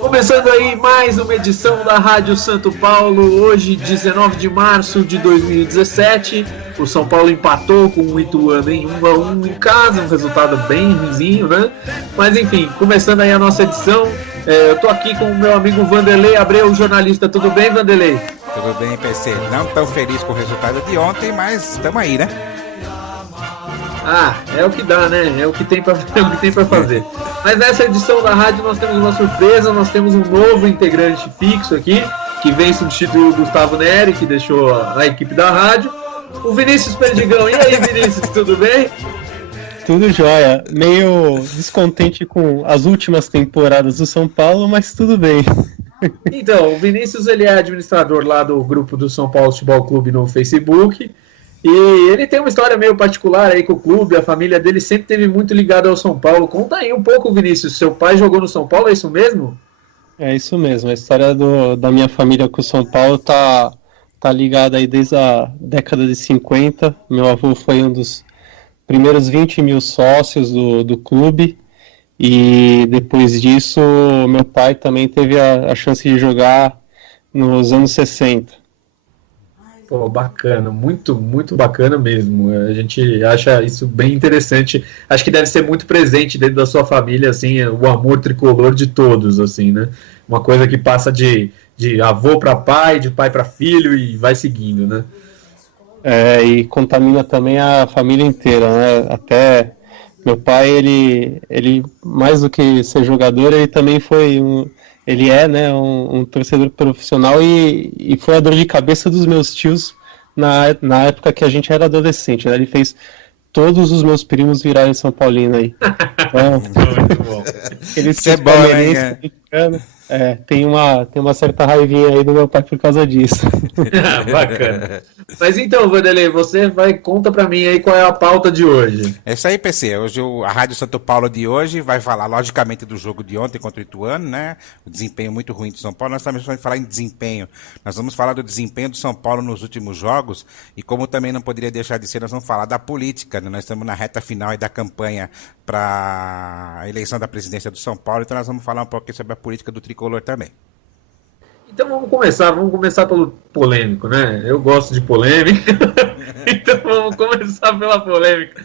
Começando aí mais uma edição da Rádio Santo Paulo, hoje 19 de março de 2017, o São Paulo empatou com o Ituano em 1-1 em casa, um resultado bem ruimzinho, né? Mas enfim, começando aí a nossa edição, eu tô aqui com o meu amigo Vanderlei Abreu, jornalista. Tudo bem, Vanderlei? Tudo bem, PC. Não tão feliz com o resultado de ontem, mas estamos aí, né? Ah, é o que dá, né? É o que tem pra fazer. Mas nessa edição da rádio nós temos uma surpresa, nós temos um novo integrante fixo aqui, que vem substituir o Gustavo Neri, que deixou a equipe da rádio, o Vinícius Perdigão. E aí, Vinícius, tudo bem? Tudo jóia. Meio descontente com as últimas temporadas do São Paulo, mas tudo bem. Então, o Vinícius ele é administrador lá do grupo do São Paulo Futebol Clube no Facebook. E ele tem uma história meio particular aí com o clube, a família dele sempre esteve muito ligada ao São Paulo. Conta aí um pouco, Vinícius, seu pai jogou no São Paulo, é isso mesmo? É isso mesmo, a história da minha família com o São Paulo tá ligada aí desde a década de 50. Meu avô foi um dos primeiros 20 mil sócios do clube, e depois disso meu pai também teve a chance de jogar nos anos 60. Pô, bacana, muito, muito bacana mesmo. A gente acha isso bem interessante. Acho que deve ser muito presente dentro da sua família, assim, o amor tricolor de todos, assim, né? Uma coisa que passa de avô para pai, de pai para filho e vai seguindo, né? É, e contamina também a família inteira, né? Até meu pai, ele mais do que ser jogador, ele também foi ele é, né, um torcedor profissional e foi a dor de cabeça dos meus tios na época que a gente era adolescente, né? Ele fez todos os meus primos virarem São Paulino aí. Então, muito bom. Isso é bom, né? Tem uma certa raivinha aí do meu pai por causa disso. Bacana. Mas então, Vanderlei, conta pra mim aí qual é a pauta de hoje. É isso aí, PC. Hoje a Rádio Santo Paulo de hoje vai falar, logicamente, do jogo de ontem contra o Ituano, né? O desempenho muito ruim do São Paulo. Nós também vamos falar em desempenho. Nós vamos falar do desempenho do São Paulo nos últimos jogos e, como também não poderia deixar de ser, nós vamos falar da política, né? Nós estamos na reta final aí da campanha para a eleição da presidência do São Paulo, então nós vamos falar um pouquinho sobre a política do tricolor também. Então vamos começar pelo polêmico, né? Eu gosto de polêmica, então vamos começar pela polêmica.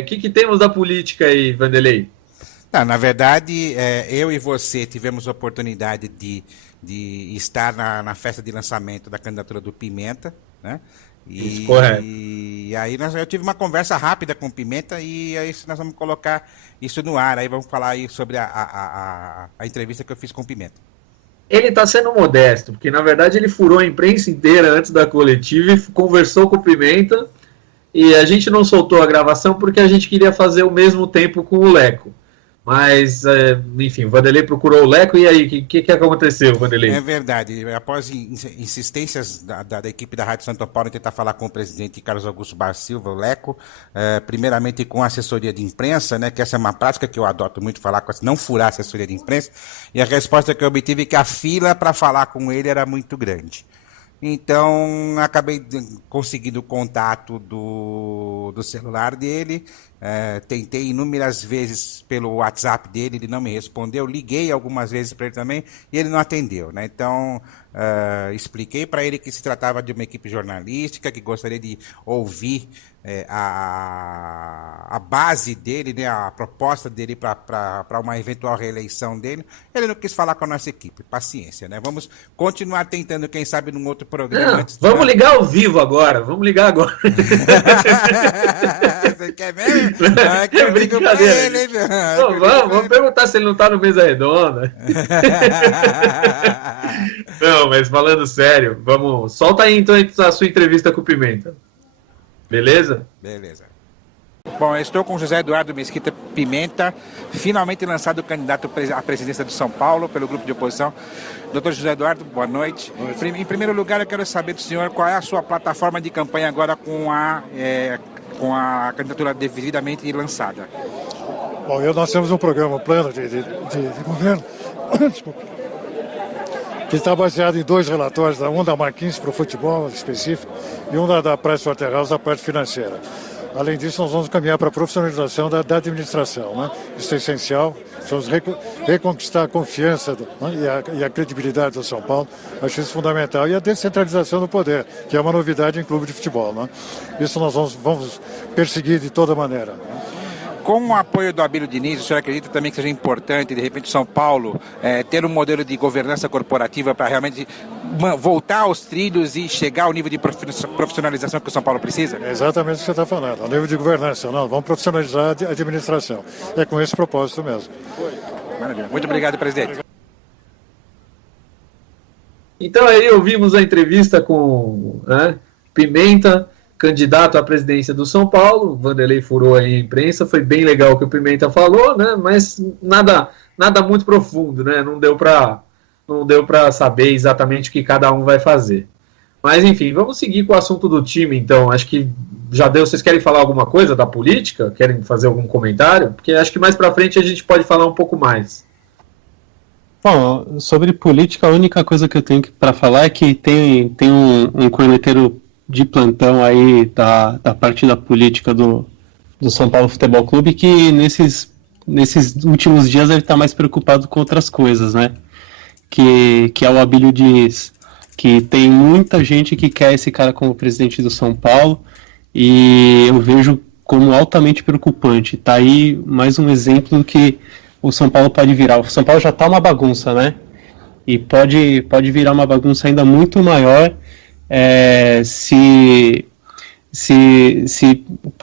O que temos da política aí, Vanderlei? Na verdade, eu e você tivemos a oportunidade de estar na festa de lançamento da candidatura do Pimenta, né? Isso, correto. E aí eu tive uma conversa rápida com o Pimenta e aí nós vamos colocar isso no ar, aí vamos falar aí sobre a entrevista que eu fiz com o Pimenta. Ele está sendo modesto, porque na verdade ele furou a imprensa inteira antes da coletiva e conversou com o Pimenta, e a gente não soltou a gravação porque a gente queria fazer o mesmo tempo com o Leco. Mas, enfim, o Vanderlei procurou o Leco, e aí, o que aconteceu, Vanderlei? É verdade, após insistências da equipe da Rádio Santo Paulo em tentar falar com o presidente Carlos Augusto Bar Silva, o Leco, primeiramente com a assessoria de imprensa, né, que essa é uma prática que eu adoto muito, falar com não furar a assessoria de imprensa, e a resposta que eu obtive é que a fila para falar com ele era muito grande. Então, acabei conseguindo o contato do celular dele, tentei inúmeras vezes pelo WhatsApp dele, ele não me respondeu, liguei algumas vezes para ele também e ele não atendeu, né? Então, expliquei para ele que se tratava de uma equipe jornalística, que gostaria de ouvir a base dele, né, a proposta dele para uma eventual reeleição dele. Ele não quis falar com a nossa equipe, paciência, né? Vamos continuar tentando, quem sabe, num outro programa. Vamos ligar ao vivo agora, Você quer mesmo? É brincadeira. Vamos perguntar se ele não está no Mesa Redonda. Não, mas falando sério, solta aí então a sua entrevista com o Pimenta. Beleza? Beleza. Bom, eu estou com José Eduardo Mesquita Pimenta, finalmente lançado candidato à presidência do São Paulo pelo grupo de oposição. Doutor José Eduardo, boa noite. Em primeiro lugar, eu quero saber do senhor qual é a sua plataforma de campanha agora com a candidatura devidamente lançada. Bom, nós temos um plano de governo, desculpa, que está baseado em 2 relatórios, um da McKinsey para o futebol específico e um da Pricewaterhouse da parte financeira. Além disso, nós vamos caminhar para a profissionalização da administração, né? Isso é essencial. Vamos reconquistar a confiança e a credibilidade do São Paulo. Acho isso fundamental. E a descentralização do poder, que é uma novidade em clube de futebol, né? Isso nós vamos perseguir de toda maneira, né? Com o apoio do Abílio Diniz, o senhor acredita também que seja importante, de repente, São Paulo ter um modelo de governança corporativa para realmente voltar aos trilhos e chegar ao nível de profissionalização que o São Paulo precisa? É exatamente o que você está falando, ao nível de governança. Não, vamos profissionalizar a administração. É com esse propósito mesmo. Maravilha. Muito obrigado, presidente. Então aí ouvimos a entrevista com Pimenta, candidato à presidência do São Paulo. O Vanderlei furou aí a imprensa, foi bem legal o que o Pimenta falou, né? Mas nada muito profundo, né? Não deu para saber exatamente o que cada um vai fazer. Mas enfim, vamos seguir com o assunto do time, então. Acho que já deu. Vocês querem falar alguma coisa da política? Querem fazer algum comentário? Porque acho que mais para frente a gente pode falar um pouco mais. Bom, sobre política, a única coisa que eu tenho para falar é que tem um corneteiro de plantão aí da parte da política do São Paulo Futebol Clube, que nesses últimos dias ele está mais preocupado com outras coisas, né? Que é o Abílio Diniz, que tem muita gente que quer esse cara como presidente do São Paulo, e eu vejo como altamente preocupante. Tá aí mais um exemplo do que o São Paulo pode virar. O São Paulo já está uma bagunça, né? E pode virar uma bagunça ainda muito maior se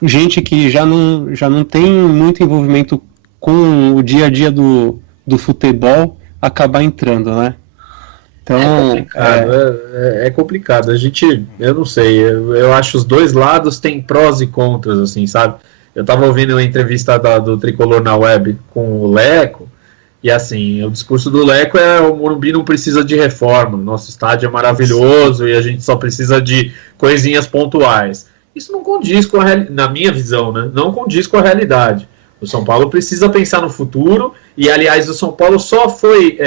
gente que já não tem muito envolvimento com o dia a dia do futebol acabar entrando, né? Então, é complicado. Eu não sei, eu acho os dois lados têm prós e contras, assim, sabe? Eu tava ouvindo uma entrevista do Tricolor na web com o Leco, e assim, o discurso do Leco o Morumbi não precisa de reforma, nosso estádio é maravilhoso e a gente só precisa de coisinhas pontuais. Isso não condiz com na minha visão, né? Não condiz com a realidade. O São Paulo precisa pensar no futuro, e aliás, o São Paulo só foi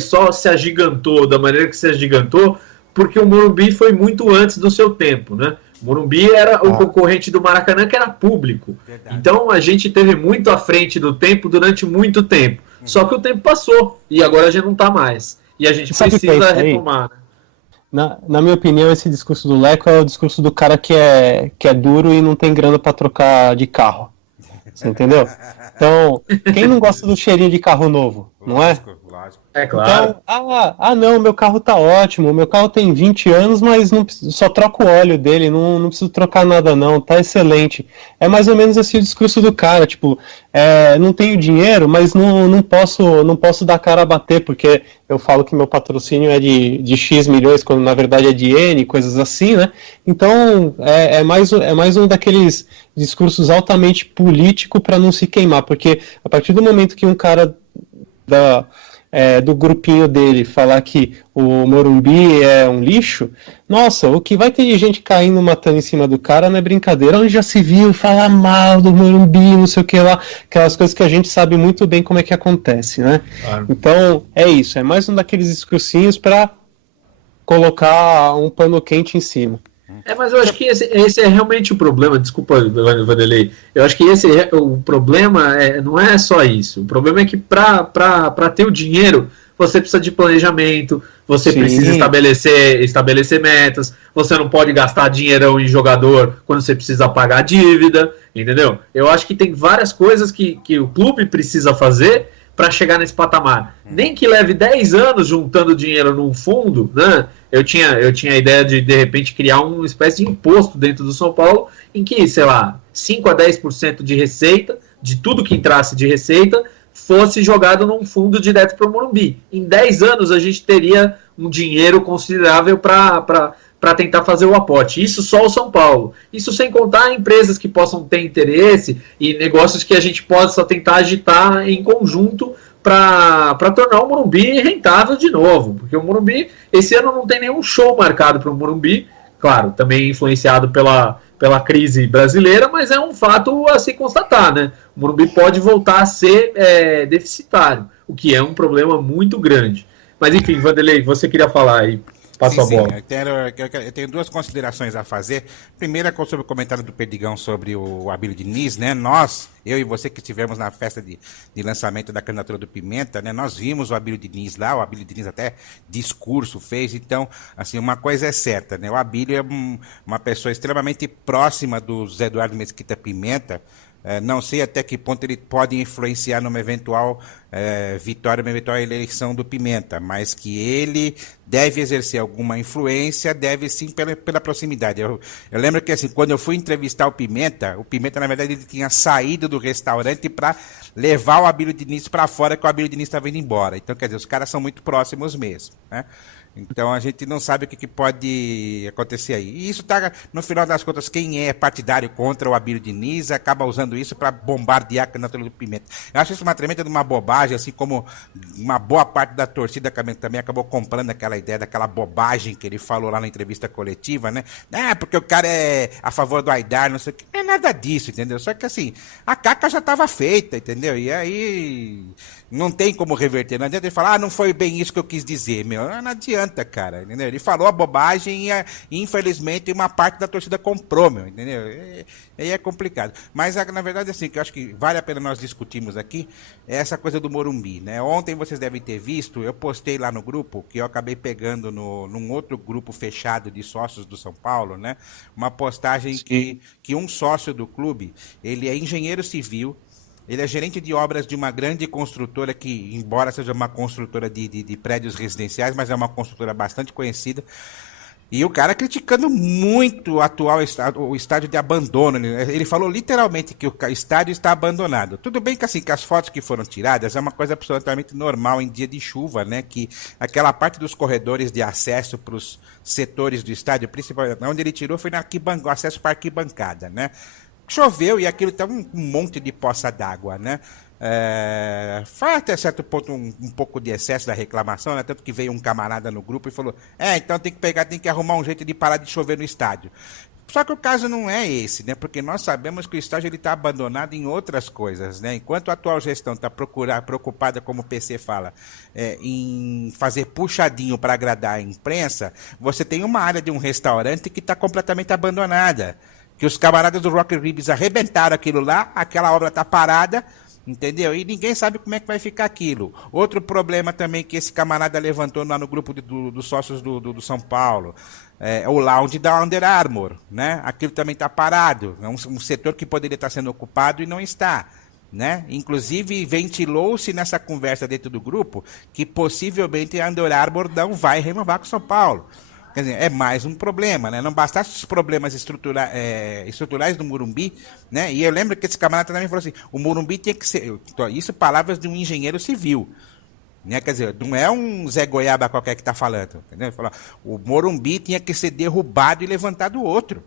só se agigantou da maneira que se agigantou, porque o Morumbi foi muito antes do seu tempo, né? O Morumbi era o concorrente do Maracanã, que era público. Verdade. Então a gente teve muito à frente do tempo durante muito tempo. Só que o tempo passou e agora a gente não está mais. E a gente precisa retomar. Né? Na minha opinião, esse discurso do Leco é o discurso do cara que é duro e não tem grana para trocar de carro. Você entendeu? Então, quem não gosta do cheirinho de carro novo, não é? Lógico. É claro. Então, não, meu carro tá ótimo, meu carro tem 20 anos, mas só troco o óleo dele, não preciso trocar nada não, tá excelente. É mais ou menos assim o discurso do cara, tipo, não tenho dinheiro, mas não posso dar cara a bater, porque eu falo que meu patrocínio é de X milhões, quando na verdade é de N, coisas assim, né? Então, é mais um daqueles discursos altamente político para não se queimar, porque a partir do momento que um cara do grupinho dele falar que o Morumbi é um lixo, nossa, o que vai ter de gente caindo, matando em cima do cara não é brincadeira. Onde já se viu falar mal do Morumbi, não sei o que lá, aquelas coisas que a gente sabe muito bem como é que acontece, né? Claro. Então, é isso, é mais um daqueles discursinhos para colocar um pano quente em cima. Mas eu acho que esse é realmente o problema. Desculpa, Vanderlei. Eu acho que o problema não é só isso. O problema é que para ter o dinheiro, você precisa de planejamento, você precisa estabelecer metas, você não pode gastar dinheirão em jogador quando você precisa pagar a dívida, entendeu? Eu acho que tem várias coisas que o clube precisa fazer para chegar nesse patamar. Nem que leve 10 anos juntando dinheiro num fundo, né? Eu tinha a ideia de repente, criar uma espécie de imposto dentro do São Paulo, em que, sei lá, 5 a 10% de receita, de tudo que entrasse de receita, fosse jogado num fundo direto para o Morumbi. Em 10 anos, a gente teria um dinheiro considerável para tentar fazer o aporte. Isso só o São Paulo. Isso sem contar empresas que possam ter interesse e negócios que a gente possa tentar agitar em conjunto para tornar o Morumbi rentável de novo. Porque o Morumbi, esse ano não tem nenhum show marcado para o Morumbi. Claro, também influenciado pela crise brasileira, mas é um fato a se constatar, né? O Morumbi pode voltar a ser deficitário, o que é um problema muito grande. Mas enfim, Vanderlei, você queria falar aí. passo a bola. Eu tenho duas considerações a fazer. Primeira, sobre o comentário do Perdigão sobre o Abílio Diniz, né? Eu e você que estivemos na festa de lançamento da candidatura do Pimenta, né? Nós vimos o Abílio Diniz lá, o Abílio Diniz até discurso fez, então, assim, uma coisa é certa, né? O Abílio é uma pessoa extremamente próxima do Zé Eduardo Mesquita Pimenta. Não sei até que ponto ele pode influenciar numa eventual vitória, uma eventual eleição do Pimenta, mas que ele deve exercer alguma influência, deve sim pela proximidade. Eu lembro que assim, quando eu fui entrevistar o Pimenta, na verdade ele tinha saído do restaurante para levar o Abílio Diniz para fora, que o Abílio Diniz estava indo embora. Então, quer dizer, os caras são muito próximos mesmo, né? Então a gente não sabe o que pode acontecer aí. E isso tá, no final das contas, quem é partidário contra o Abílio Diniz acaba usando isso para bombardear a candidatura do Pimenta. Eu acho isso uma tremenda de uma bobagem, assim como uma boa parte da torcida também acabou comprando aquela ideia daquela bobagem que ele falou lá na entrevista coletiva, né? Porque o cara é a favor do Aidar, não sei o que. Não é nada disso, entendeu? Só que assim, a caca já estava feita, entendeu? E aí não tem como reverter. Não adianta ele falar, não foi bem isso que eu quis dizer, meu. Não adianta, cara, entendeu? Ele falou a bobagem e infelizmente uma parte da torcida comprou, meu, entendeu? Aí é complicado. Mas na verdade, assim, que eu acho que vale a pena nós discutirmos aqui é essa coisa do Morumbi, né? Ontem vocês devem ter visto, eu postei lá no grupo, que eu acabei pegando num outro grupo fechado de sócios do São Paulo, né? Uma postagem que um sócio do clube, ele é engenheiro civil. Ele é gerente de obras de uma grande construtora que, embora seja uma construtora de prédios residenciais, mas é uma construtora bastante conhecida. E o cara criticando muito o estádio de abandono. Ele falou literalmente que o estádio está abandonado. Tudo bem que, assim, que as fotos que foram tiradas é uma coisa absolutamente normal em dia de chuva, né? Que aquela parte dos corredores de acesso para os setores do estádio, principalmente onde ele tirou, foi no acesso para a arquibancada, né? Choveu e aquilo estava um monte de poça d'água, né? Foi até certo ponto um pouco de excesso da reclamação, né? Tanto que veio um camarada no grupo e falou, então tem que arrumar um jeito de parar de chover no estádio. Só que o caso não é esse, né? Porque nós sabemos que o estádio está abandonado em outras coisas, né? Enquanto a atual gestão está preocupada, como o PC fala, em fazer puxadinho para agradar a imprensa, você tem uma área de um restaurante que está completamente abandonada. Que os camaradas do Rock Ribs arrebentaram aquilo lá, aquela obra está parada, entendeu? E ninguém sabe como é que vai ficar aquilo. Outro problema também que esse camarada levantou lá no grupo dos sócios do São Paulo, o lounge da Under Armour, né? Aquilo também está parado, é um setor que poderia estar sendo ocupado e não está, né? Inclusive ventilou-se nessa conversa dentro do grupo que possivelmente a Under Armour não vai renovar com o São Paulo. Quer dizer, é mais um problema, né? Não bastasse os problemas estruturais do Morumbi, né? E eu lembro que esse camarada também falou assim, o Morumbi tinha que ser... Isso palavras de um engenheiro civil, né? Quer dizer, não é um Zé Goiaba qualquer que está falando, entendeu? Ele falou, o Morumbi tinha que ser derrubado e levantado outro.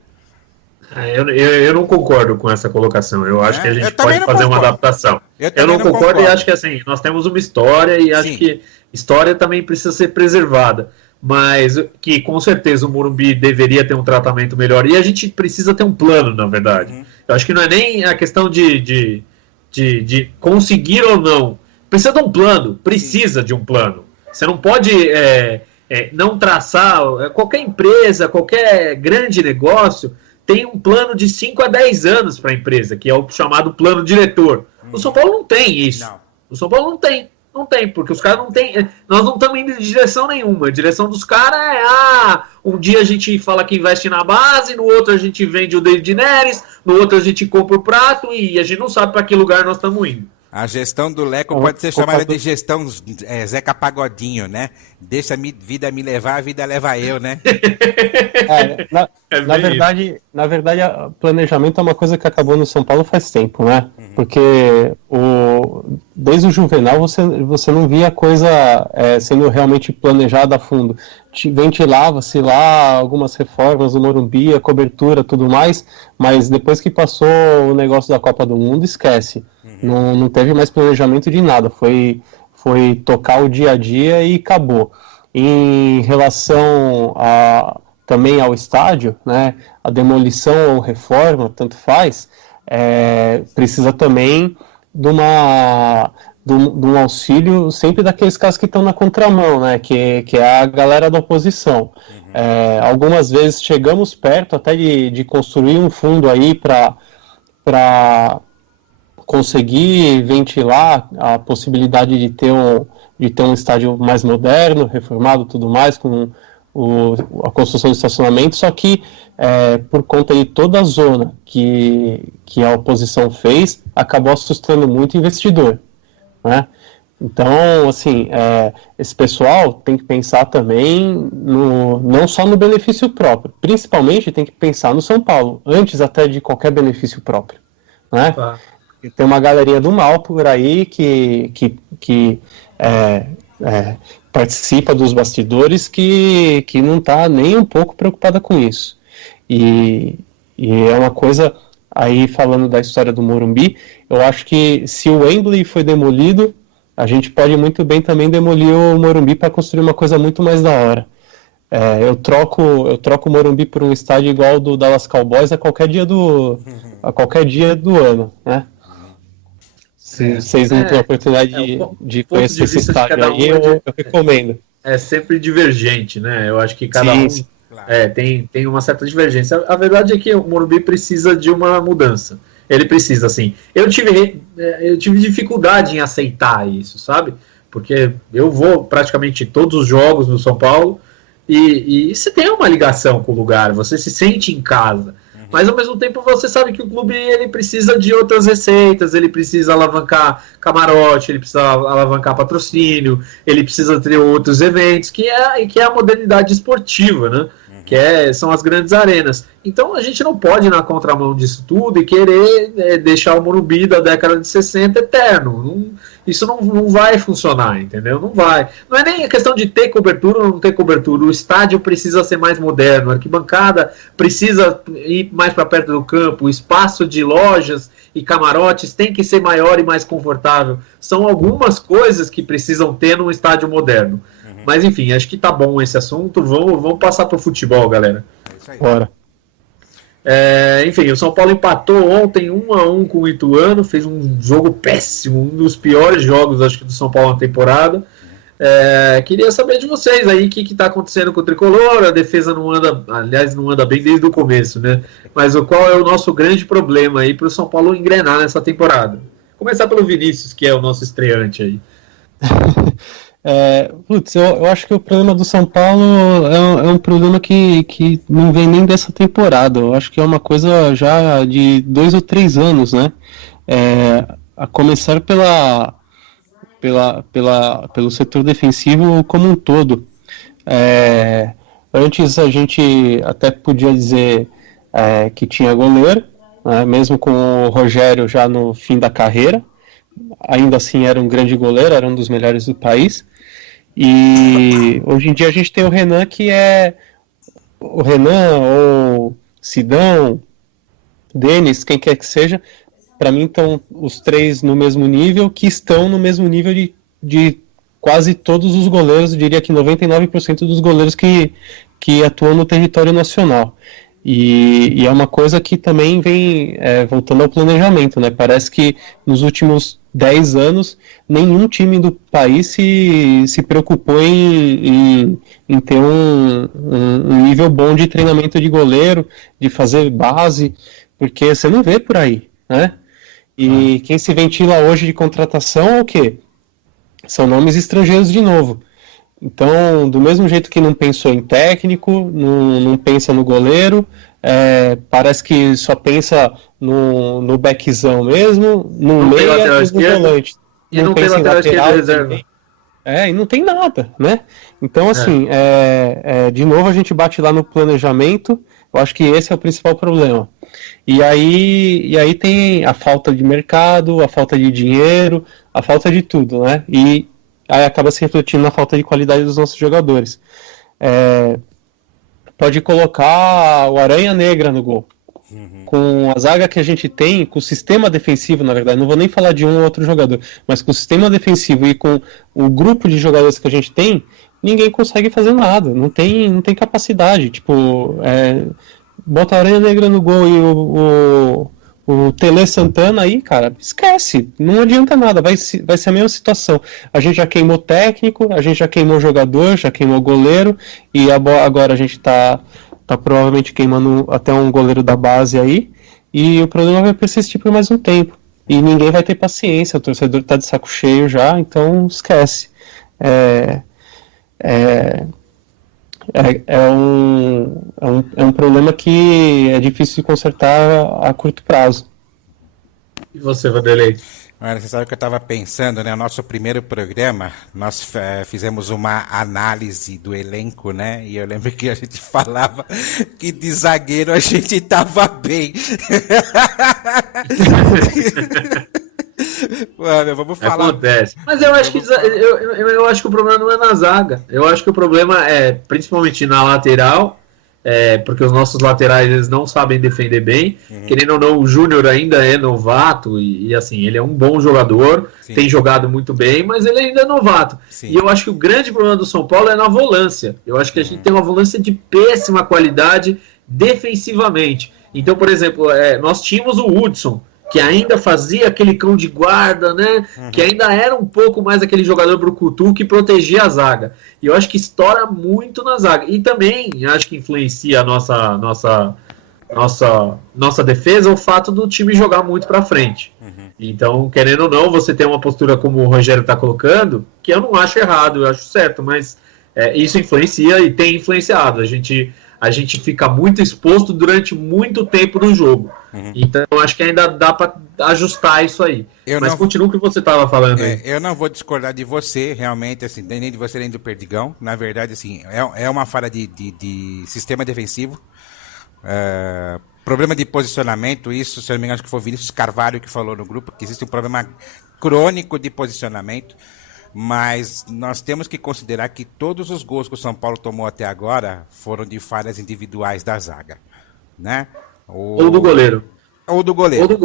Eu não concordo com essa colocação. Eu acho que a gente pode fazer uma adaptação. Eu não concordo e acho que assim, nós temos uma história e acho que história também precisa ser preservada. Mas que com certeza o Morumbi deveria ter um tratamento melhor. E a gente precisa ter um plano, na verdade. Eu acho que não é nem a questão de conseguir ou não. Precisa de um plano, precisa de um plano. Você não pode não traçar... Qualquer empresa, qualquer grande negócio tem um plano de 5 a 10 anos para a empresa, que é o chamado plano diretor. O São Paulo não tem isso. Não. O São Paulo não tem. Não tem, porque os caras não têm... Nós não estamos indo em direção nenhuma. A direção dos caras um dia a gente fala que investe na base, no outro a gente vende o David Neres, no outro a gente compra o prato e a gente não sabe para que lugar nós estamos indo. A gestão do Leco pode ser chamada de gestão Zeca Pagodinho, né? Deixa a vida me levar, a vida leva eu, né? Na verdade, planejamento é uma coisa que acabou no São Paulo faz tempo, né? Porque desde o Juvenal você não via a coisa sendo realmente planejada a fundo. Ventilava-se lá algumas reformas do Morumbi, a cobertura, tudo mais, mas depois que passou o negócio da Copa do Mundo, esquece. Não teve mais planejamento de nada, foi tocar o dia a dia e acabou. Em relação também ao estádio, né, a demolição ou reforma, tanto faz, precisa também de de um auxílio sempre daqueles caras que estão na contramão, né? Que é a galera da oposição. Algumas vezes chegamos perto até de construir um fundo aí para conseguir ventilar a possibilidade de ter um estádio mais moderno, reformado, tudo mais, com a construção de estacionamento, só que por conta de toda a zona que a oposição fez, acabou assustando muito o investidor, né? Então, assim, esse pessoal tem que pensar também não só no benefício próprio, principalmente tem que pensar no São Paulo, antes até de qualquer benefício próprio, né? Tá. Tem uma galerinha do mal por aí que participa dos bastidores que não está nem um pouco preocupada com isso. E é uma coisa, aí falando da história do Morumbi, eu acho que se o Wembley foi demolido, a gente pode muito bem também demolir o Morumbi para construir uma coisa muito mais da hora. Eu troco o Morumbi por um estádio igual ao do Dallas Cowboys a qualquer dia do ano, né? Se vocês não têm a oportunidade de conhecer esse estádio aí, eu recomendo. É sempre divergente, né? Eu acho que cada tem uma certa divergência. A verdade é que o Morumbi precisa de uma mudança. Ele precisa, assim. Eu tive dificuldade em aceitar isso, sabe? Porque eu vou praticamente todos os jogos no São Paulo e você tem uma ligação com o lugar, você se sente em casa. Mas ao mesmo tempo você sabe que o clube ele precisa de outras receitas, ele precisa alavancar camarote, ele precisa alavancar patrocínio, ele precisa ter outros eventos, que é a modernidade esportiva, né? São as grandes arenas. Então a gente não pode ir na contramão disso tudo e querer deixar o Morumbi da década de 60 eterno. Isso não vai funcionar, entendeu? Não vai. Não é nem a questão de ter cobertura ou não ter cobertura. O estádio precisa ser mais moderno, a arquibancada precisa ir mais para perto do campo, o espaço de lojas e camarotes tem que ser maior e mais confortável. São algumas coisas que precisam ter num estádio moderno. Mas enfim, acho que tá bom esse assunto. Vamos passar pro futebol, galera. É isso aí. Bora. Enfim, o São Paulo empatou ontem 1-1 com o Ituano, fez um jogo péssimo, um dos piores jogos, acho que, do São Paulo na temporada. Queria saber de vocês aí o que está acontecendo com o Tricolor. A defesa não anda bem desde o começo, né? Mas qual é o nosso grande problema aí para o São Paulo engrenar nessa temporada? Começar pelo Vinícius, que é o nosso estreante aí. Eu acho que o problema do São Paulo é um problema que não vem nem dessa temporada. Eu acho que é uma coisa já de 2 ou 3 anos, né? A começar pelo setor defensivo como um todo. Antes a gente até podia dizer que tinha goleiro, né? Mesmo com o Rogério já no fim da carreira. Ainda assim era um grande goleiro, era um dos melhores do país. E hoje em dia a gente tem o Renan, que é o Renan ou Sidão, Denis, quem quer que seja. Para mim estão os três no mesmo nível, que estão no mesmo nível de quase todos os goleiros, eu diria que 99% dos goleiros que atuam no território nacional. E é uma coisa que também vem voltando ao planejamento, né? Parece que nos últimos 10 anos nenhum time do país se preocupou em ter um nível bom de treinamento de goleiro, de fazer base, porque você não vê por aí, né? E quem se ventila hoje de contratação é o quê? São nomes estrangeiros de novo. Então, do mesmo jeito que não pensou em técnico, não pensa no goleiro, parece que só pensa no backzão mesmo, no meio e no volante. E não tem lateral esquerdo reserva. E não tem nada, né? Então, assim, de novo a gente bate lá no planejamento. Eu acho que esse é o principal problema. E aí tem a falta de mercado, a falta de dinheiro, a falta de tudo, né? E aí acaba se refletindo na falta de qualidade dos nossos jogadores. Pode colocar o Aranha Negra no gol. Com a zaga que a gente tem, com o sistema defensivo, na verdade, não vou nem falar de um ou outro jogador, mas com o sistema defensivo e com o grupo de jogadores que a gente tem, ninguém consegue fazer nada, não tem capacidade. Tipo, bota a Aranha Negra no gol e o O Tele Santana aí, cara, esquece, não adianta nada, vai ser a mesma situação. A gente já queimou técnico, a gente já queimou jogador, já queimou goleiro, e agora a gente tá provavelmente queimando até um goleiro da base aí, e o problema vai persistir por mais um tempo. E ninguém vai ter paciência, o torcedor tá de saco cheio já, então esquece. É um problema que é difícil de consertar a curto prazo. E você, Vanderlei? Olha, você sabe o que eu estava pensando, né? O nosso primeiro programa, nós fizemos uma análise do elenco, né? E eu lembro que a gente falava que de zagueiro a gente tava bem. Mano, vamos falar. Acontece. Mas eu acho que eu acho que o problema não é na zaga. Eu acho que o problema é principalmente na lateral, porque os nossos laterais eles não sabem defender bem. Querendo ou não, o Júnior ainda é novato e assim, ele é um bom jogador, sim, tem jogado muito bem, mas ele ainda é novato. Sim. E eu acho que o grande problema do São Paulo é na volância. Eu acho que a gente tem uma volância de péssima qualidade defensivamente. Então, por exemplo, nós tínhamos o Hudson, que ainda fazia aquele cão de guarda, né? Que ainda era um pouco mais aquele jogador brucutu que protegia a zaga. E eu acho que estoura muito na zaga. E também acho que influencia a nossa defesa o fato do time jogar muito para frente. Então, querendo ou não, você tem uma postura como o Rogério está colocando, que eu não acho errado, eu acho certo, mas isso influencia e tem influenciado. A gente fica muito exposto durante muito tempo no jogo. Então, acho que ainda dá para ajustar isso aí. Mas continua o que você estava falando aí. Eu não vou discordar de você, realmente, assim, nem de você nem do Perdigão. Na verdade, assim, é uma falha de sistema defensivo. Problema de posicionamento, isso, se eu não me engano, acho que foi o Vinícius Carvalho que falou no grupo, que existe um problema crônico de posicionamento. Mas nós temos que considerar que todos os gols que o São Paulo tomou até agora foram de falhas individuais da zaga, né? Ou do goleiro. Ou do goleiro,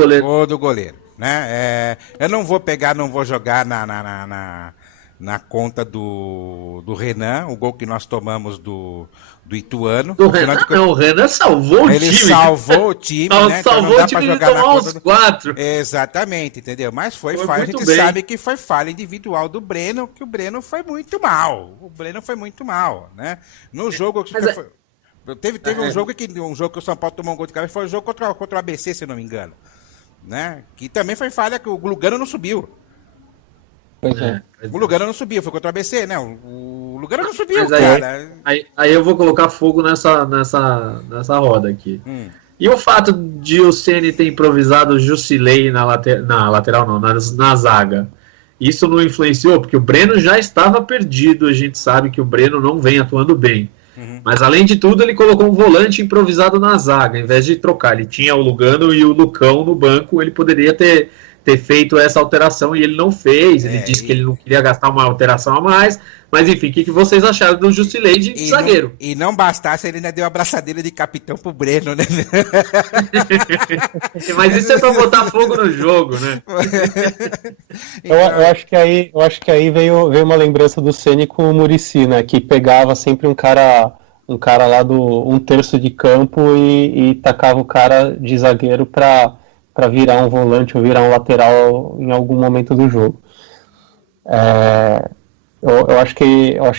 né? Eu não vou jogar na conta do Renan, o gol que nós tomamos do Ituano. O Renan salvou o time. Ele salvou o time, né? Salvou então o time de tomar uns 4. Exatamente, entendeu? Mas foi falha, a gente sabe que foi falha individual do Breno, que o Breno foi muito mal. Né? No jogo... Teve um jogo que o São Paulo tomou um gol de cabeça, foi o jogo contra o ABC, se eu não me engano. Né? Que também foi falha que o Lugano não subiu. O Lugano não subiu, foi contra o ABC, né? O Lugano não subiu, cara. Aí eu vou colocar fogo nessa roda aqui. E o fato de o Ceni ter improvisado o Jusilei na lateral, não, na zaga, isso não influenciou? Porque o Breno já estava perdido, a gente sabe que o Breno não vem atuando bem. Mas além de tudo, ele colocou um volante improvisado na zaga, em vez de trocar. Ele tinha o Lugano e o Lucão no banco, ele poderia ter feito essa alteração e ele não fez. Ele disse que ele não queria gastar uma alteração a mais. Mas enfim, o que vocês acharam do Jusilei de zagueiro? E não bastasse, ele ainda deu a abraçadeira de capitão pro Breno, né? Mas isso é pra botar fogo no jogo, né? Eu acho que aí veio uma lembrança do Ceni com o Muricy, né? Que pegava sempre um cara lá do 1/3 de campo e tacava o cara de zagueiro para virar um volante ou virar um lateral em algum momento do jogo. Eu acho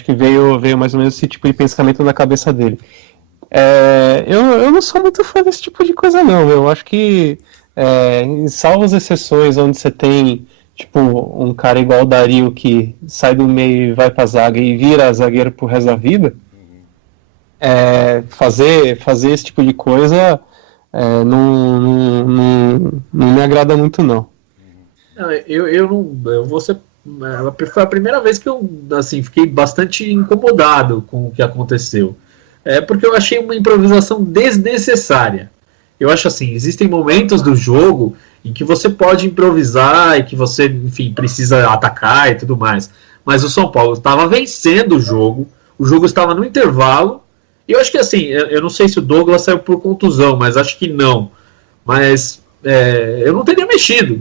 que veio mais ou menos esse tipo de pensamento na cabeça dele. Eu não sou muito fã desse tipo de coisa, não. Eu acho que, salvo as exceções onde você tem tipo um cara igual o Dario que sai do meio e vai pra zaga e vira zagueiro pro resto da vida, fazer esse tipo de coisa não me agrada muito, não. Eu vou ser... Foi a primeira vez que eu assim, fiquei bastante incomodado com o que aconteceu. Porque eu achei uma improvisação desnecessária. Eu acho assim, existem momentos do jogo em que você pode improvisar e que você, enfim, precisa atacar e tudo mais. Mas o São Paulo estava vencendo o jogo estava no intervalo, e eu acho que assim, eu não sei se o Douglas saiu por contusão, mas acho que não. Mas eu não teria mexido.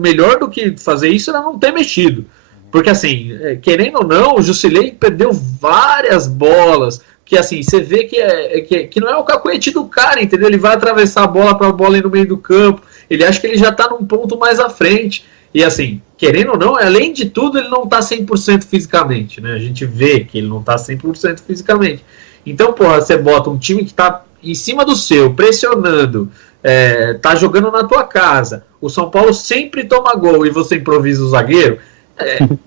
Melhor do que fazer isso era não ter mexido. Porque assim, querendo ou não, o Jusilei perdeu várias bolas que assim, você vê que não é o cacuete do cara, entendeu? Ele vai atravessar a bola para a bola ir no meio do campo, ele acha que ele já está num ponto mais à frente. E assim, querendo ou não, além de tudo, ele não está 100% fisicamente, né? A gente vê que ele não está 100% fisicamente. Então, porra, você bota um time que está em cima do seu, pressionando, tá jogando na tua casa, o São Paulo sempre toma gol e você improvisa o zagueiro,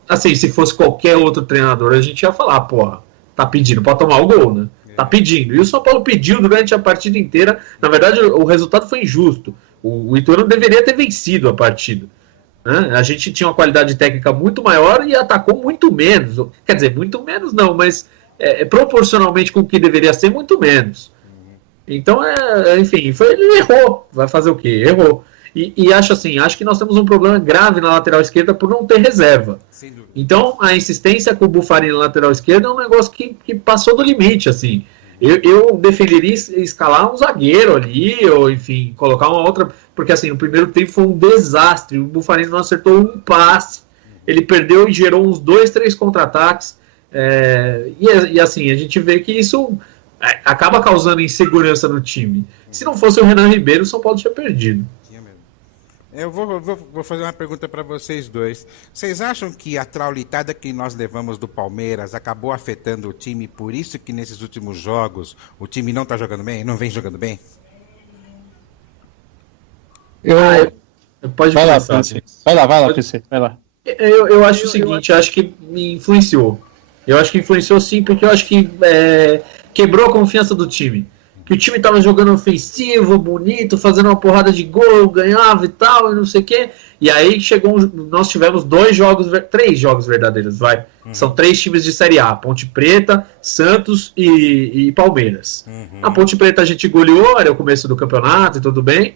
assim, se fosse qualquer outro treinador, a gente ia falar, porra, tá pedindo pra tomar o gol, né? Tá pedindo. E o São Paulo pediu durante a partida inteira. Na verdade, o resultado foi injusto. O Ituano deveria ter vencido a partida. Né? A gente tinha uma qualidade técnica muito maior e atacou muito menos. Quer dizer, muito menos não, mas proporcionalmente com o que deveria ser, muito menos. Então, enfim, ele errou. Vai fazer o quê? Errou. E acho que nós temos um problema grave na lateral esquerda por não ter reserva. Então, a insistência com o Buffarini na lateral esquerda é um negócio que passou do limite, assim. Eu defenderia escalar um zagueiro ali, ou enfim, colocar uma outra, porque assim, o primeiro tempo foi um desastre, o Buffarini não acertou um passe, ele perdeu e gerou uns 2, 3 contra-ataques, e assim, a gente vê que isso acaba causando insegurança no time. Se não fosse o Renan Ribeiro, o São Paulo tinha perdido. Eu vou fazer uma pergunta para vocês dois. Vocês acham que a traulitada que nós levamos do Palmeiras acabou afetando o time, por isso que nesses últimos jogos o time não está jogando bem, não vem jogando bem? Pode vai começar. Lá, PC. Vai lá. Eu acho o seguinte, eu acho que influenciou. Eu acho que influenciou sim, porque eu acho que quebrou a confiança do time. Que o time estava jogando ofensivo, bonito, fazendo uma porrada de gol, ganhava e tal, e não sei o quê. E aí nós tivemos 3 jogos verdadeiros, vai. São 3 times de Série A, Ponte Preta, Santos e Palmeiras. A Ponte Preta a gente goleou, era o começo do campeonato e tudo bem.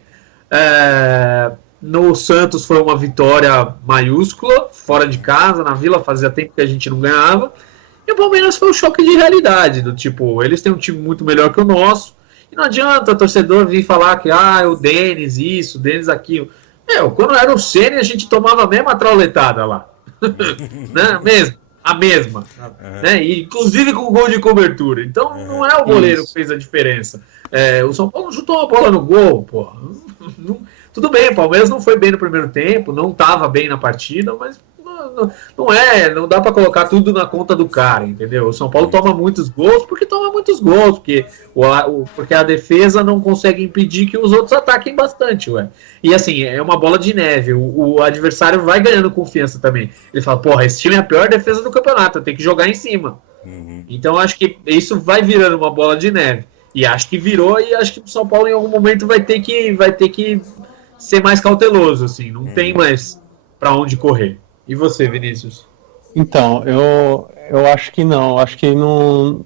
No Santos foi uma vitória maiúscula, fora de casa, na Vila, fazia tempo que a gente não ganhava. E o Palmeiras foi um choque de realidade, do tipo, eles têm um time muito melhor que o nosso, e não adianta o torcedor vir falar que o Denis isso, o Denis aquilo. Quando era o Ceni, a gente tomava a mesma trauletada lá. Né? A mesma. Né? E, inclusive com gol de cobertura. Então não é o goleiro que fez a diferença. O São Paulo chutou a bola no gol, pô. Tudo bem, o Palmeiras não foi bem no primeiro tempo, não estava bem na partida, mas não dá para colocar tudo na conta do cara, entendeu? O São Paulo toma muitos gols, porque a defesa não consegue impedir que os outros ataquem bastante, ué. E assim, é uma bola de neve, o adversário vai ganhando confiança também. Ele fala, porra, esse time é a pior defesa do campeonato, eu tenho que jogar em cima. Então acho que isso vai virando uma bola de neve. E acho que virou, e acho que o São Paulo em algum momento vai ter que ser mais cauteloso, assim, não tem mais para onde correr. E você, Vinícius? Então, eu acho que não. Acho que não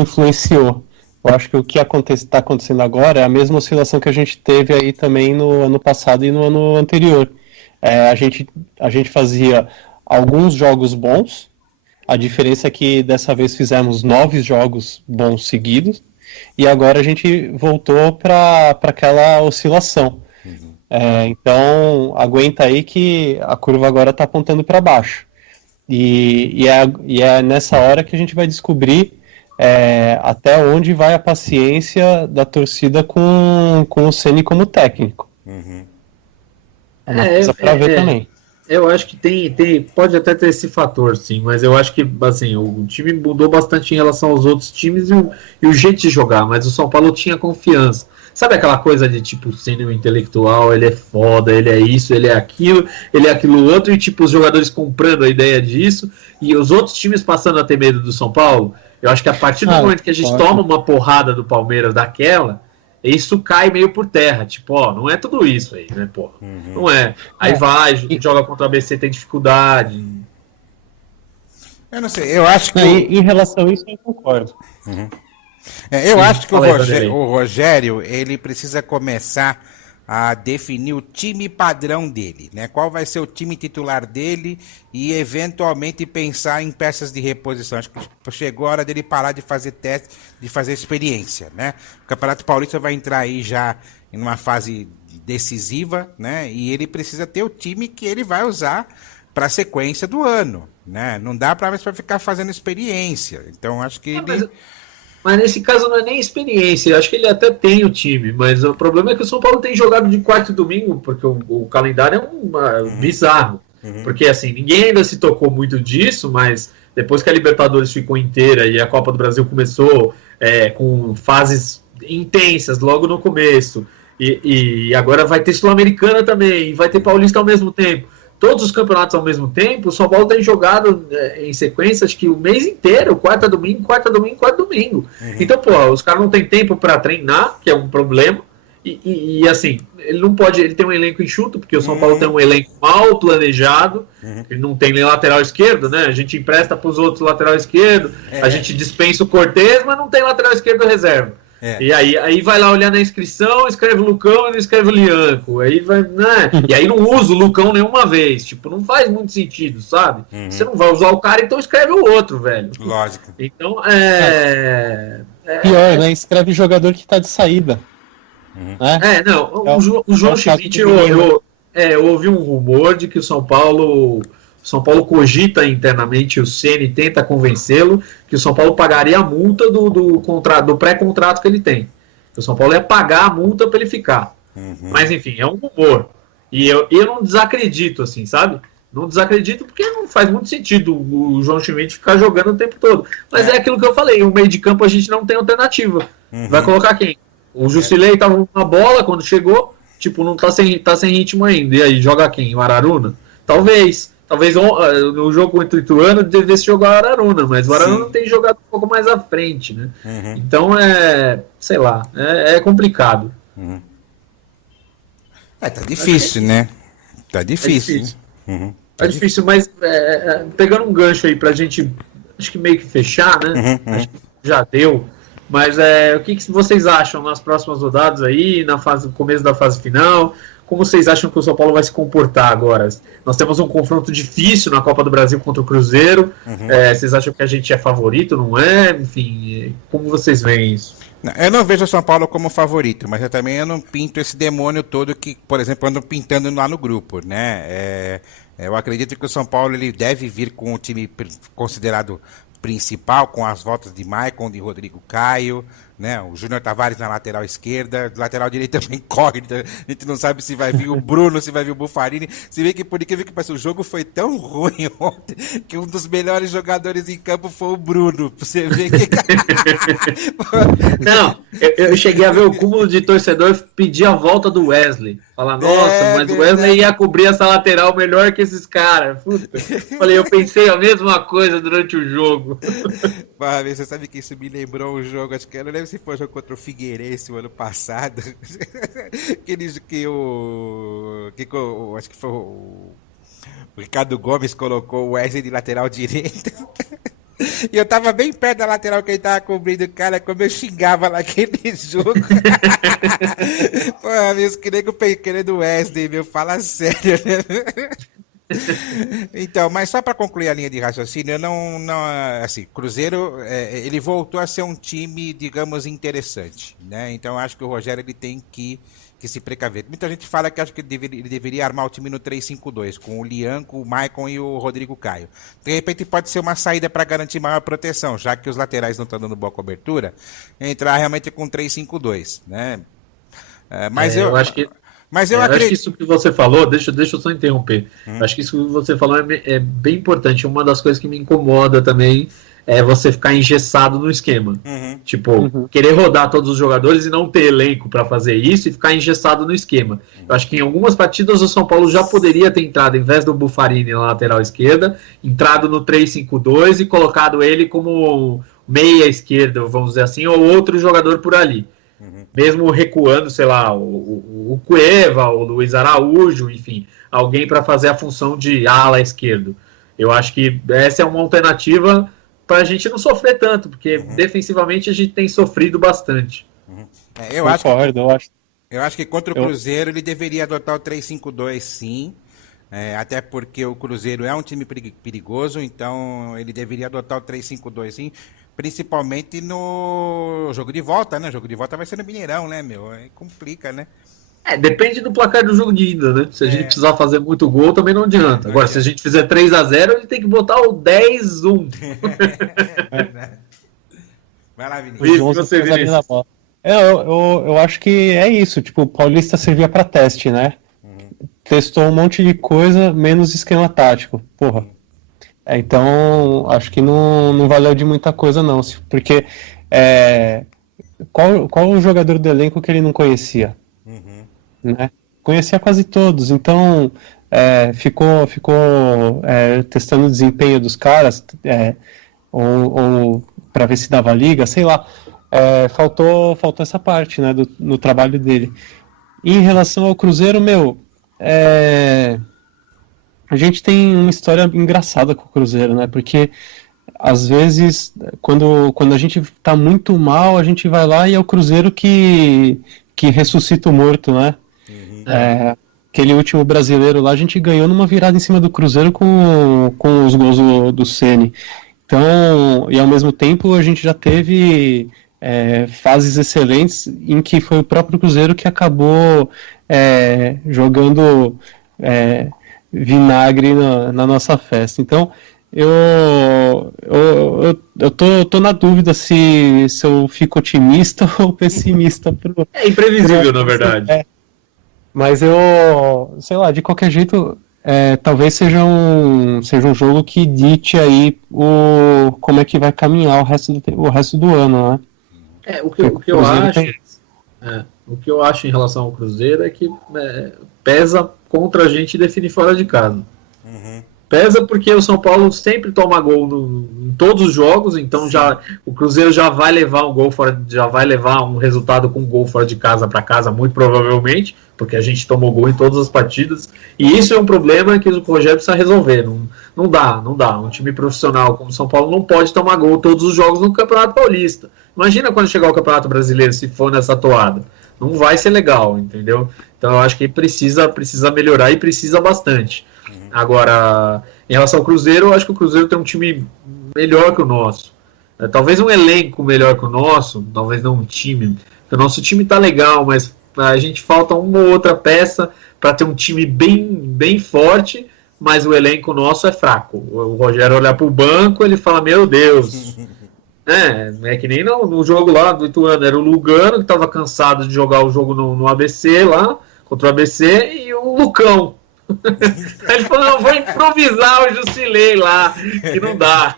influenciou. Eu acho que o que está acontecendo agora é a mesma oscilação que a gente teve aí também no ano passado e no ano anterior. A gente fazia alguns jogos bons, a diferença é que dessa vez fizemos 9 jogos bons seguidos, e agora a gente voltou para aquela oscilação. Então, aguenta aí que a curva agora está apontando para baixo. E é nessa hora que a gente vai descobrir até onde vai a paciência da torcida com o Ceni como técnico. É uma coisa para ver também. Eu acho que pode até ter esse fator, sim, mas eu acho que assim, o time mudou bastante em relação aos outros times e o jeito de jogar, mas o São Paulo tinha confiança. Sabe aquela coisa de tipo, sendo intelectual, ele é foda, ele é isso, ele é aquilo outro, e tipo, os jogadores comprando a ideia disso, e os outros times passando a ter medo do São Paulo? Eu acho que a partir do momento que a gente toma uma porrada do Palmeiras daquela, isso cai meio por terra, tipo, não é tudo isso aí, né, porra? Não é. Aí joga contra o ABC, tem dificuldade. Eu não sei, eu acho que... Em relação a isso, eu concordo. Eu acho que o Rogério, ele precisa começar a definir o time padrão dele, né? Qual vai ser o time titular dele e eventualmente pensar em peças de reposição. Acho que chegou a hora dele parar de fazer teste, de fazer experiência, né? O Campeonato Paulista vai entrar aí já em uma fase decisiva, né? E ele precisa ter o time que ele vai usar para a sequência do ano, né? Não dá para ficar fazendo experiência. Então acho que Mas nesse caso não é nem experiência. Eu acho que ele até tem o time, mas o problema é que o São Paulo tem jogado de quarta e domingo, porque o calendário é bizarro. Porque assim, ninguém ainda se tocou muito disso, mas depois que a Libertadores ficou inteira e a Copa do Brasil começou com fases intensas logo no começo, e agora vai ter Sul-Americana também, vai ter Paulista ao mesmo tempo, todos os campeonatos ao mesmo tempo, o São Paulo tem jogado em sequência, acho que o mês inteiro, quarta, domingo. Então, pô, os caras não têm tempo para treinar, que é um problema, e assim, ele não pode, ele tem um elenco enxuto, porque o São Paulo tem um elenco mal planejado, ele não tem nem lateral esquerdo, né? A gente empresta para os outros lateral esquerdo, a gente dispensa o Cortez, mas não tem lateral esquerdo reserva. E aí vai lá olhar na inscrição, escreve o Lucão e não escreve o Lianco. Aí vai, né? E aí não usa o Lucão nenhuma vez. Tipo, não faz muito sentido, sabe? Você não vai usar o cara, então escreve o outro, velho. Lógico. Então, pior, né? Escreve jogador que tá de saída. O João Schmidt, eu ouvi um rumor de que o São Paulo cogita internamente, o Ceni tenta convencê-lo que o São Paulo pagaria a multa do pré-contrato que ele tem. O São Paulo ia pagar a multa para ele ficar. Mas enfim, é um rumor. E eu não desacredito, assim, sabe? Não desacredito porque não faz muito sentido o João Schmidt ficar jogando o tempo todo. Mas é aquilo que eu falei, o meio de campo a gente não tem alternativa. Vai colocar quem? O Jusilei tava na bola quando chegou, tipo, não tá sem ritmo ainda. E aí, joga quem? O Araruna? Talvez no jogo contra o Ituano devesse jogar o Araruna, mas o Araruna tem jogado um pouco mais à frente, né? Então sei lá, é complicado. Tá difícil, né? Tá difícil. Tá difícil, mas pegando um gancho aí pra gente, acho que meio que fechar, né? Acho que já deu. Mas o que vocês acham nas próximas rodadas aí, no começo da fase final? Como vocês acham que o São Paulo vai se comportar agora? Nós temos um confronto difícil na Copa do Brasil contra o Cruzeiro. Vocês acham que a gente é favorito, não é? Enfim, como vocês veem isso? Eu não vejo o São Paulo como favorito, mas eu não pinto esse demônio todo que, por exemplo, andam pintando lá no grupo, né? Eu acredito que o São Paulo ele deve vir com o time considerado principal, com as voltas de Maicon, de Rodrigo Caio, né? O Júnior Tavares na lateral esquerda, lateral direito também corre, a gente não sabe se vai vir o Bruno, se vai vir o Buffarini. Se vê que por incrível que pareça, o jogo foi tão ruim ontem que um dos melhores jogadores em campo foi o Bruno. Você vê que não, eu cheguei a ver o cúmulo de torcedor pedir a volta do Wesley. Falar, nossa, mas o Wesley ia cobrir essa lateral melhor que esses caras. Falei, eu pensei a mesma coisa durante o jogo. Você sabe que isso me lembrou um jogo, acho que eu não lembro se foi o jogo contra o Figueirense o ano passado, acho que foi o Ricardo Gomes colocou o Wesley de lateral direito. E eu tava bem perto da lateral que ele tava cobrindo, cara, como eu xingava naquele jogo. Pô, meus querendo Wesley, meu, fala sério, né? Então, mas só para concluir a linha de raciocínio, assim, Cruzeiro, ele voltou a ser um time, digamos, interessante, né? Então, acho que o Rogério ele tem que se precaver. Muita gente fala que acho que ele deveria armar o time no 3-5-2, com o Lianco, o Maicon e o Rodrigo Caio. De repente pode ser uma saída para garantir maior proteção, já que os laterais não estão dando boa cobertura, entrar realmente com 3-5-2, né? Mas eu acho que... eu acho que isso que você falou, deixa eu só interromper. Acho que isso que você falou é bem importante. Uma das coisas que me incomoda também é você ficar engessado no esquema. Querer rodar todos os jogadores e não ter elenco para fazer isso e ficar engessado no esquema. Eu acho que em algumas partidas o São Paulo já poderia ter entrado, ao invés do Buffarini na lateral esquerda, entrado no 3-5-2 e colocado ele como meia esquerda, vamos dizer assim, ou outro jogador por ali. Mesmo recuando, sei lá, o Cueva, o Luiz Araújo, enfim, alguém para fazer a função de ala esquerdo. Eu acho que essa é uma alternativa para a gente não sofrer tanto, porque defensivamente a gente tem sofrido bastante. Eu acho que contra o Cruzeiro ele deveria adotar o 3-5-2, sim. Até porque o Cruzeiro é um time perigoso, então ele deveria adotar o 3-5-2, sim. Principalmente no jogo de volta, né? O jogo de volta vai ser no Mineirão, né, meu? Aí complica, né? Depende do placar do jogo de ida, né? Se a gente precisar fazer muito gol, também não adianta. Agora, se a gente fizer 3-0, ele tem que botar o 10-1. Vai lá, Vinícius. Vinícius, Os 11 você, pesadinhos Vinícius. na bola. Eu acho que é isso, tipo, o Paulista servia pra teste, né? Testou um monte de coisa, menos esquema tático. Porra. Então, acho que não valeu de muita coisa, não. Porque qual o jogador do elenco que ele não conhecia? Né? Conhecia quase todos. Então, ficou testando o desempenho dos caras, ou para ver se dava liga, sei lá. Faltou essa parte, né, no trabalho dele. E em relação ao Cruzeiro, a gente tem uma história engraçada com o Cruzeiro, né? Porque às vezes, quando a gente tá muito mal, a gente vai lá e é o Cruzeiro que ressuscita o morto, né? Aquele último brasileiro lá, a gente ganhou numa virada em cima do Cruzeiro com os gols do Ceni. Então, e ao mesmo tempo a gente já teve fases excelentes em que foi o próprio Cruzeiro que acabou jogando vinagre na nossa festa. Então, eu tô na dúvida se eu fico otimista ou pessimista. É imprevisível, na verdade. Mas sei lá, de qualquer jeito, talvez seja um jogo que dite aí como é que vai caminhar o resto do ano, né? O que eu acho em relação ao Cruzeiro é que pesa contra a gente definir fora de casa. Pesa porque o São Paulo sempre toma gol em todos os jogos, então o Cruzeiro já vai levar um resultado com um gol fora de casa para casa, muito provavelmente, porque a gente tomou gol em todas as partidas, e isso é um problema que o Rogério precisa resolver. Não dá. Um time profissional como o São Paulo não pode tomar gol todos os jogos no Campeonato Paulista. Imagina quando chegar o Campeonato Brasileiro, se for nessa toada. Não vai ser legal, entendeu? Então eu acho que precisa melhorar e precisa bastante. Agora, em relação ao Cruzeiro, eu acho que o Cruzeiro tem um time melhor que o nosso. Talvez um elenco melhor que o nosso, talvez não um time. Porque o nosso time tá legal, mas a gente falta uma ou outra peça para ter um time bem forte, mas o elenco nosso é fraco. O Rogério olhar para o banco, ele fala, meu Deus... É que nem no jogo lá do Ituano, era o Lugano que estava cansado de jogar o jogo no ABC lá, contra o ABC, e o Lucão. Aí ele falou, não, vou improvisar o Jusilei lá, que não dá.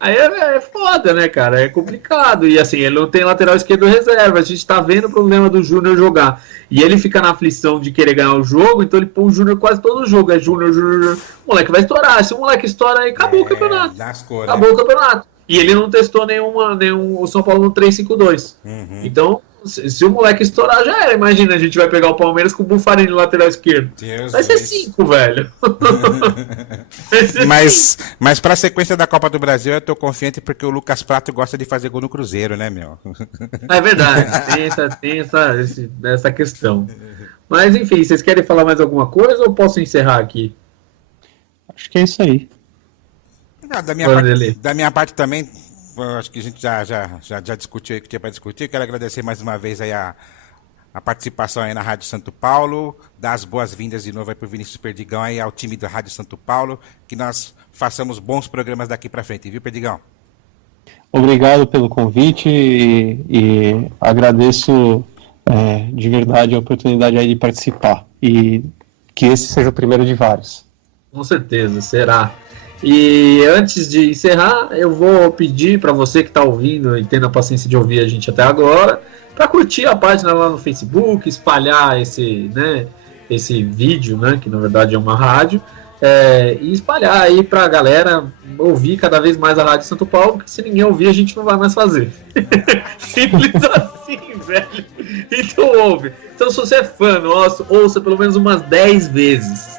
Aí é foda, né, cara? É complicado. E assim, ele não tem lateral esquerdo reserva. A gente tá vendo o problema do Júnior jogar. E ele fica na aflição de querer ganhar o jogo, então ele põe o Júnior quase todo o jogo. É Júnior. O moleque vai estourar. Se o moleque estoura, aí acabou o campeonato. Acabou o campeonato. E ele não testou nenhum o São Paulo no 3-5-2. Então, se o moleque estourar, já era. Imagina, a gente vai pegar o Palmeiras com o Bufarini no lateral esquerdo. Vai ser 5, velho. Mas pra sequência da Copa do Brasil, eu tô confiante porque o Lucas Prato gosta de fazer gol no Cruzeiro, né, meu? É verdade. Tem essa questão. Mas, enfim, vocês querem falar mais alguma coisa ou posso encerrar aqui? Acho que é isso aí. Não, da minha parte também, acho que a gente já discutiu aí o que tinha para discutir. Quero agradecer mais uma vez aí a participação aí na Rádio Santo Paulo, dar as boas-vindas de novo aí para o Vinícius Perdigão aí ao time da Rádio Santo Paulo, que nós façamos bons programas daqui para frente, viu, Perdigão? Obrigado pelo convite e agradeço de verdade a oportunidade aí de participar e que esse seja o primeiro de vários. Com certeza, será. E antes de encerrar, eu vou pedir para você que está ouvindo e tendo a paciência de ouvir a gente até agora, para curtir a página lá no Facebook, espalhar esse vídeo, né, que na verdade é uma rádio, e espalhar aí para a galera ouvir cada vez mais a Rádio Santo Paulo, porque se ninguém ouvir a gente não vai mais fazer. Simples assim, velho. Então ouve. Então se você é fã nosso, ouça pelo menos umas 10 vezes.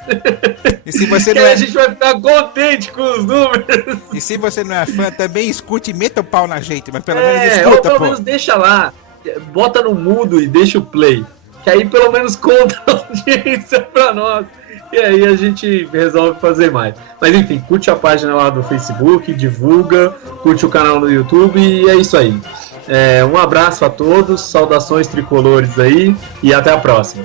E se você que não a gente vai ficar contente com os números. E se você não é fã, também escute e meta o pau na gente, mas pelo menos escuta, ou pelo menos deixa lá, bota no mudo e deixa o play. Que aí pelo menos conta a audiência pra nós. E aí a gente resolve fazer mais. Mas enfim, curte a página lá do Facebook, divulga, curte o canal no YouTube e é isso aí. Um abraço a todos, saudações tricolores aí e até a próxima.